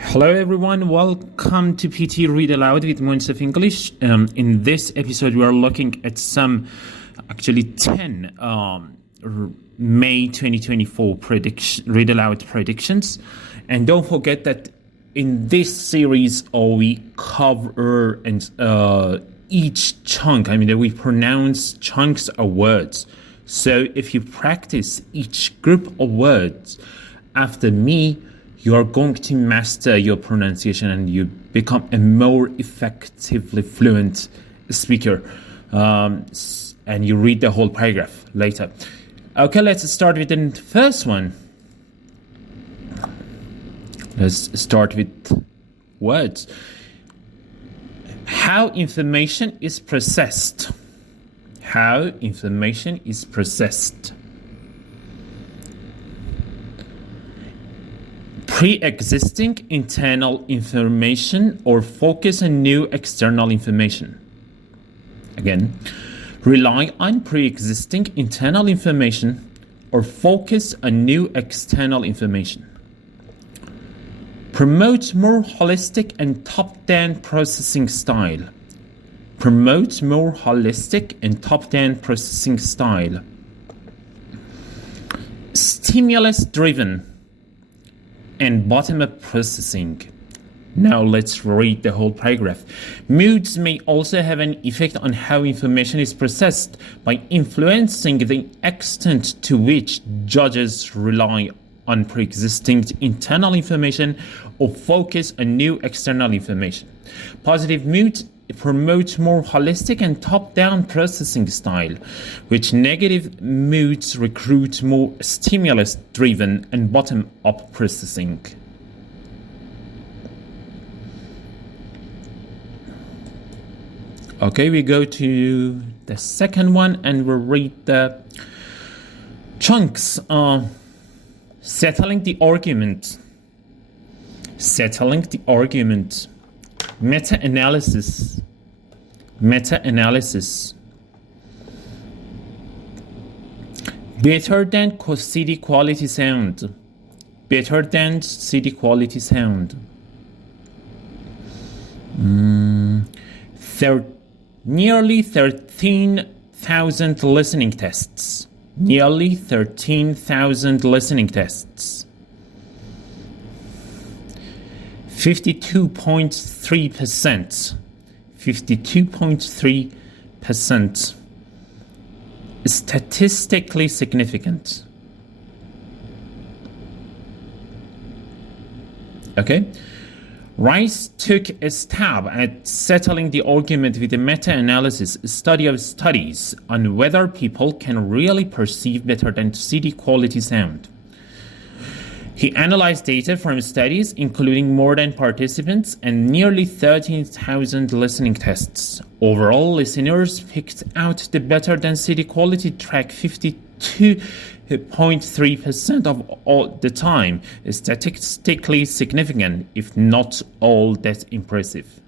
Hello everyone, welcome to PTE Read Aloud with Monsef English. In this episode we are looking at actually 10 May 2024 Read Aloud predictions. And don't forget that in this series we cover each chunk, we pronounce chunks of words. So if you practice each group of words after me, you are going to master your pronunciation and you become a more effectively fluent speaker. And you read the whole paragraph later. Okay, let's start with the first one. Let's start with words. How information is processed. How information is processed. Pre-existing internal information or focus on new external information. Again, rely on pre-existing internal information or focus on new external information. Promote more holistic and top-down processing style. Promote more holistic and top-down processing style. Stimulus-driven and bottom-up processing. Now let's read the whole paragraph. Moods may also have an effect on how information is processed by influencing the extent to which judges rely on pre-existing internal information or focus on new external information. Positive moods promote more holistic and top-down processing style, which negative moods recruit more stimulus-driven and bottom-up processing. Okay, we go to the second one and we'll read the chunks. Settling the argument. Settling the argument. Meta-analysis. Meta-analysis. Better than CD quality sound. Better than CD quality sound. Nearly 13,000 listening tests. Nearly 13,000 listening tests. 52.3%. 52.3% statistically significant. Okay. Rice took a stab at settling the argument with a meta-analysis study of studies on whether people can really perceive better than CD quality sound. He analyzed data from studies, including more than participants and nearly 13,000 listening tests. Overall, listeners picked out the better than CD quality track 52.3% of all the time, statistically significant, if not all that impressive.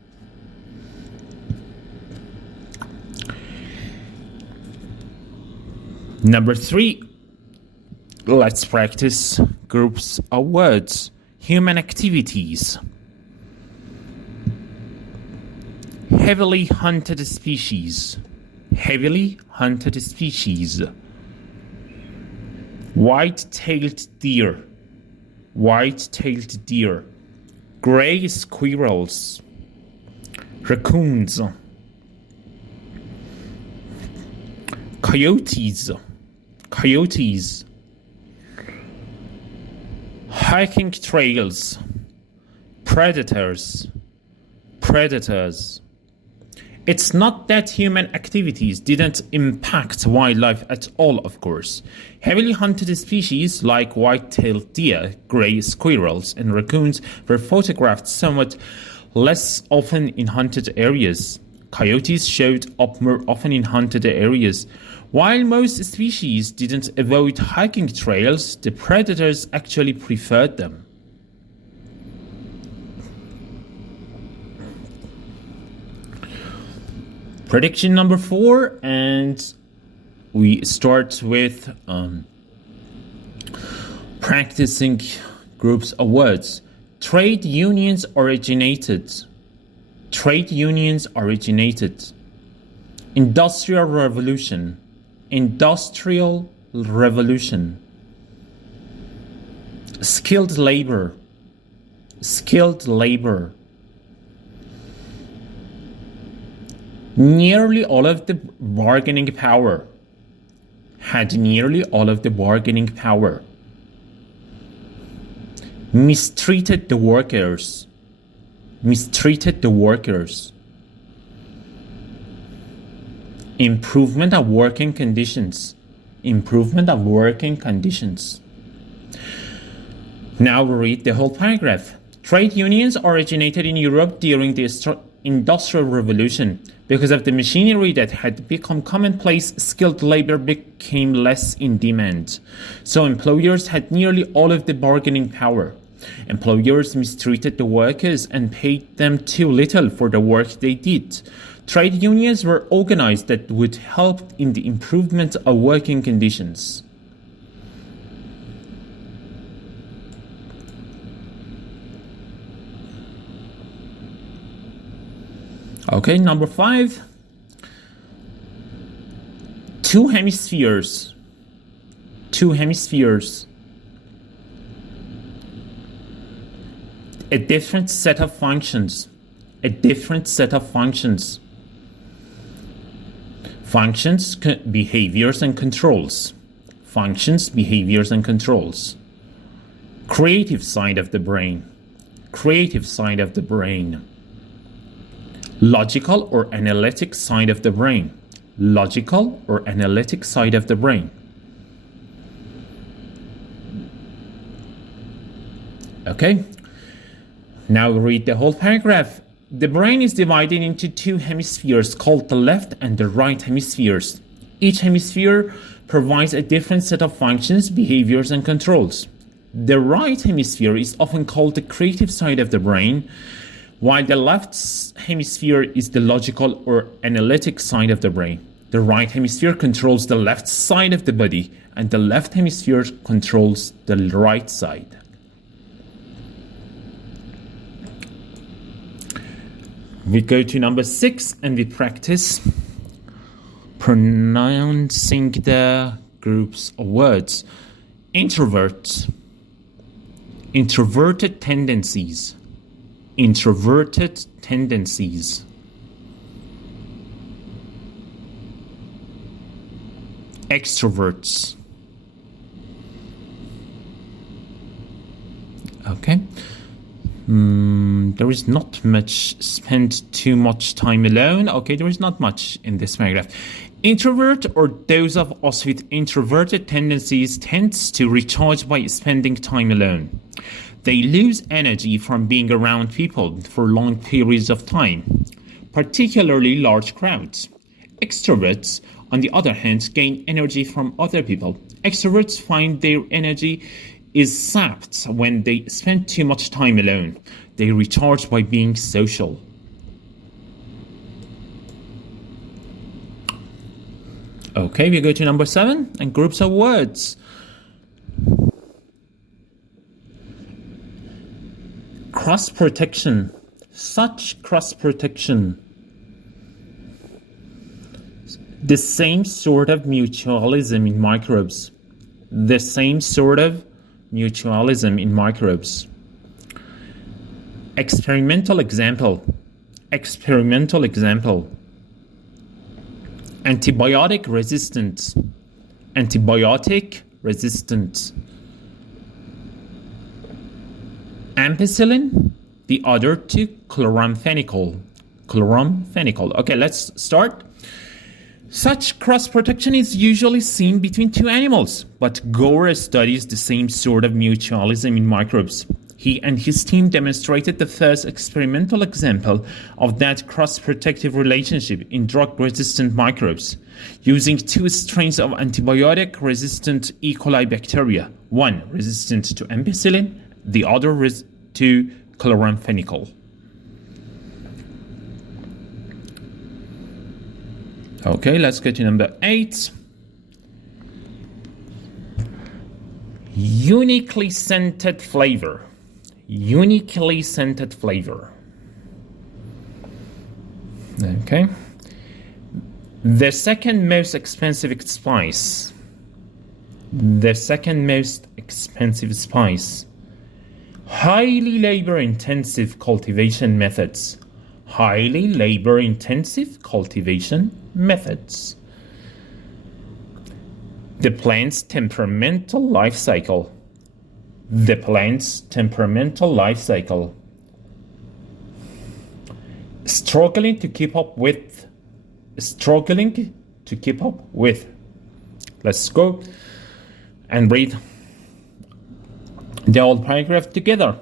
Number 3. Let's practice groups of words. Human activities. Heavily hunted species. Heavily hunted species. White-tailed deer. White-tailed deer. Gray squirrels. Raccoons. Coyotes. Coyotes. Hiking trails. Predators. Predators. It's not that human activities didn't impact wildlife at all, of course. Heavily hunted species like white-tailed deer, gray squirrels, and raccoons were photographed somewhat less often in hunted areas. Coyotes showed up more often in hunted areas. While most species didn't avoid hiking trails, the predators actually preferred them. Prediction number 4, and we start with practicing groups of words. Trade unions originated. Trade unions originated. Industrial revolution. Industrial revolution. Skilled labor. Skilled labor. Nearly all of the bargaining power. Had nearly all of the bargaining power. Mistreated the workers. Mistreated the workers. Improvement of working conditions. Improvement of working conditions. Now read the whole paragraph. Trade unions originated in Europe during the Industrial Revolution. Because of the machinery that had become commonplace, skilled labor became less in demand. So employers had nearly all of the bargaining power. Employers mistreated the workers and paid them too little for the work they did. Trade unions were organized that would help in the improvement of working conditions. Okay, number 5. Two hemispheres. Two hemispheres. A different set of functions. A different set of functions. Functions, behaviors, and controls. Functions, behaviors, and controls. Creative side of the brain. Creative side of the brain. Logical or analytic side of the brain. Logical or analytic side of the brain. Okay. Now read the whole paragraph. The brain is divided into two hemispheres called the left and the right hemispheres. Each hemisphere provides a different set of functions, behaviors, and controls. The right hemisphere is often called the creative side of the brain, while the left hemisphere is the logical or analytic side of the brain. The right hemisphere controls the left side of the body, and the left hemisphere controls the right side. We go to number 6 and we practice pronouncing the groups of words. Introvert. Introverted tendencies. Introverted tendencies. Extroverts. Okay. There is not much, spend too much time alone. Okay, there is not much in this paragraph. Introvert, or those of us with introverted tendencies, tends to recharge by spending time alone. They lose energy from being around people for long periods of time, particularly large crowds. Extroverts, on the other hand, gain energy from other people. Extroverts find their energy is sapped when they spend too much time alone. They recharge by being social. Okay, we go to number 7 and groups of words. Cross protection. Such cross protection. The same sort of mutualism in microbes. The same sort of mutualism in microbes. Experimental example. Experimental example. Antibiotic resistant. Antibiotic resistant. Ampicillin, the other to chloramphenicol. Chloramphenicol. Okay, let's start. Such cross-protection is usually seen between two animals, but Gore studies the same sort of mutualism in microbes. He and his team demonstrated the first experimental example of that cross-protective relationship in drug-resistant microbes, using two strains of antibiotic-resistant E. coli bacteria, one resistant to ampicillin, the other to chloramphenicol. Okay, let's go to number 8. Uniquely scented flavor. uniquely scented flavor. Okay. The second most expensive spice. The second most expensive spice. Highly labor-intensive cultivation methods. Highly labor-intensive cultivation methods. The plant's temperamental life cycle. The plant's temperamental life cycle. Struggling to keep up with. Struggling to keep up with. Let's go and read the whole paragraph together.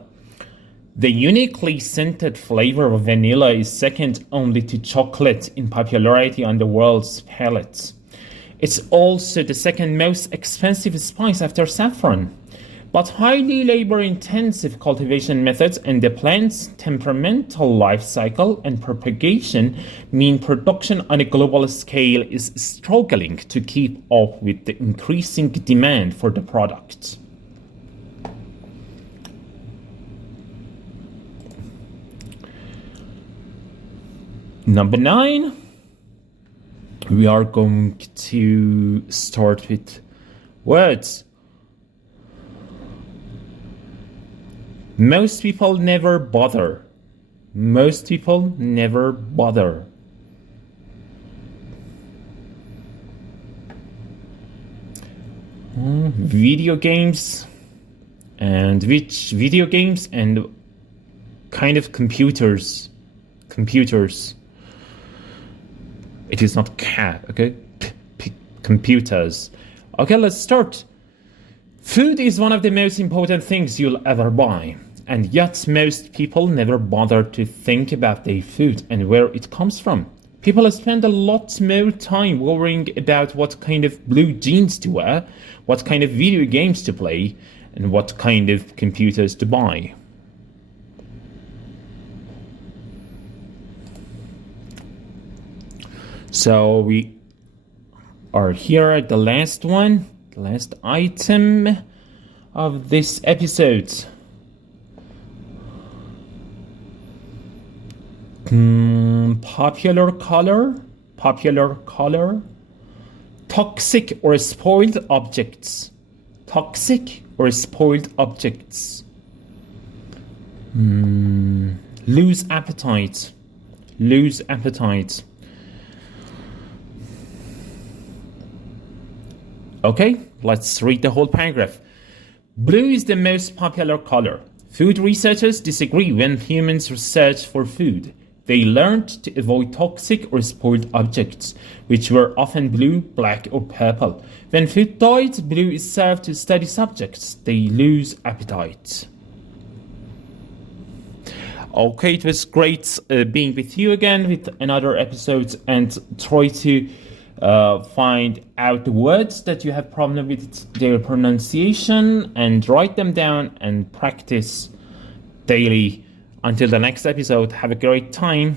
The uniquely scented flavor of vanilla is second only to chocolate in popularity on the world's palates. It's also the second most expensive spice after saffron. But highly labor-intensive cultivation methods and the plant's temperamental life cycle and propagation mean production on a global scale is struggling to keep up with the increasing demand for the product. Number 9, we are going to start with words. Most people never bother. Most people never bother. Video games, and which video games and kind of computers. Computers. It is not cat, okay? Computers. Okay, let's start. Food is one of the most important things you'll ever buy. And yet most people never bother to think about their food and where it comes from. People spend a lot more time worrying about what kind of blue jeans to wear, what kind of video games to play, and what kind of computers to buy. So we are here at the last one, the last item of this episode. Popular color, toxic or spoiled objects, toxic or spoiled objects, lose appetite, lose appetite. Okay, let's read the whole paragraph. Blue is the most popular color. Food researchers disagree when humans search for food. They learned to avoid toxic or spoiled objects, which were often blue, black, or purple. When food dies, blue is served to study subjects. They lose appetite. Okay, it was great being with you again with another episode, and try to find out the words that you have problem with their pronunciation and write them down and practice daily. Until the next episode, have a great time.